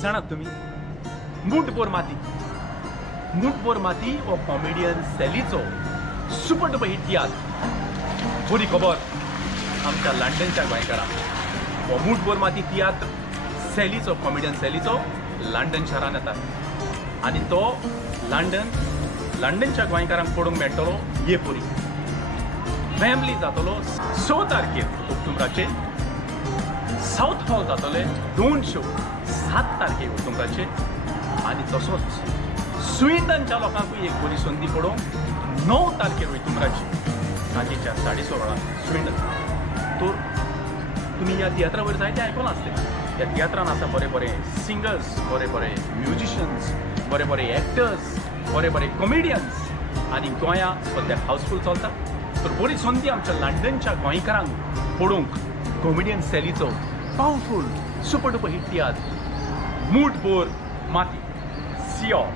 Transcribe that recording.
जाणात तुम्ही मूठभर माती. मूठभर माती हो कॉमेडियन सॅलीचो सुपर डुपर हिट तियात्र. बरी खबर आमच्या लंडनच्या गोंयकारांक. हो मूठभर माती तियात्र सॅलीचो कॉमेडियन सॅलीचो लंडन शारान येता आनी तो लंडनच्या गोंयकारांक पळोवंक मेळटलो ये परी. फॅमिली जातलो 6 तारखेर ऑक्टोबराचेर. साऊथ हॉल जातले 2 शो 7 तारखेक ऑक्टोबराचेर. आनी तसोच स्विडनच्या लोकांकूय एक बरी संदी पळोवंक 9 तारखेर ऑक्टोबराची सांजेच्या 16:30 वरांक स्विडन. तर तुमी ह्या तियात्रा वयर जायते आयकलां आसलें. ह्या तियात्रान आसा बरे बरे सिंगर्स, बरे बरे म्युजिशियन्स, बरे बरे एक्टर्स, बरे बरे कॉमेडियन्स. आनी गोंया सद्या हाऊसफुल चलता. तर बरी संदी आमच्या लंडनच्या गोंयकारांक पळोवंक कॉमेडियन सॅलीचो पावरफूल सुपर डुपर हिट तियात्र मूठभर माती. See you all.